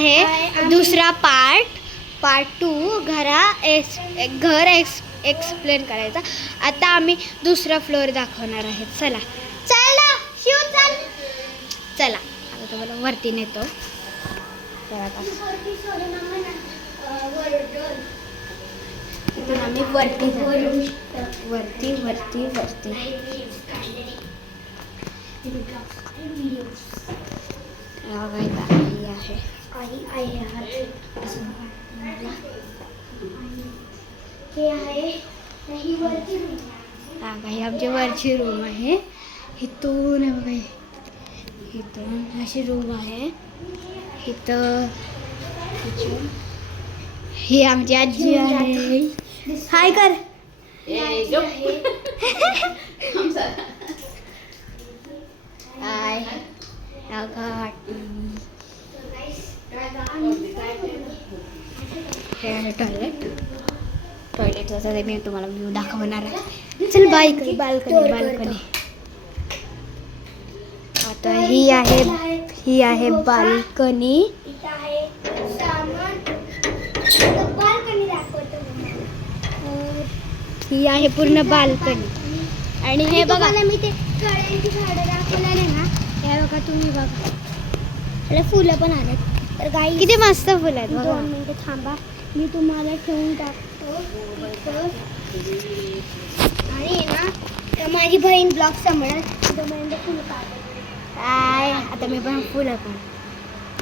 आहे दुसरा पार्ट 2 घर एक्सप्लेन करायचा. आता आम्ही दुसरा फ्लोअर दाखवणार आहे. चला शिव चला आता तुम्हाला वरती नेतो. इथून आम्ही वरती ही आमची वरची रूम आहे. इथून बघा इथून अशी रूम आहे. इथं ही आमची आजी आहे. हाय कर हाय टॉयलेटचा मी तुम्हाला व्ह्यू दाखवणार आहे. चल बाल्कनी आता ही आहे बाल्कनी. ही आहे पूर्ण बाल्कनी. आणि हे बघा मी ते कळ्यांची झाडं दाखवलेले ना, हे बघा तुम्ही बघा आणि फुलं पण आलेत. तर गाई किती मस्त फुलं आहेत. 2 मिनिटं थांबा मी तुम्हाला ठेवून टाकतो. आणि ना माझी बहीण ब्लॉग समोर फुलं काय आता मी पण फुलं पण